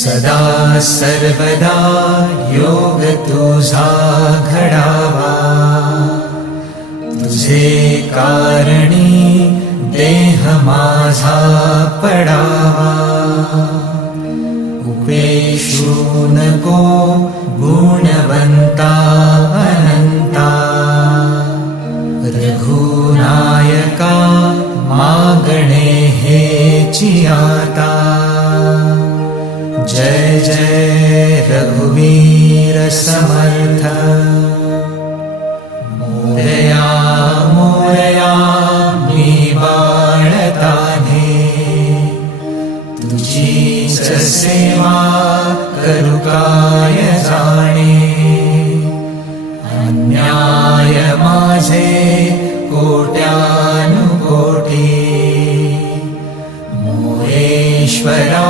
सदा सर्वदा योग तुझा घडावा, तुझे कारणी देह माझा पडावा। उपेक्षू नको गुणवंता अनंता, रघुनायका मागणे हेची आता। जय जय रघुवीर समर्थ, मोरया मोरया मी बाळताने, तुझीच सेवा करू काय जाणे। अन्याय माझे कोट्यानुकोटी, मोरेश्वरा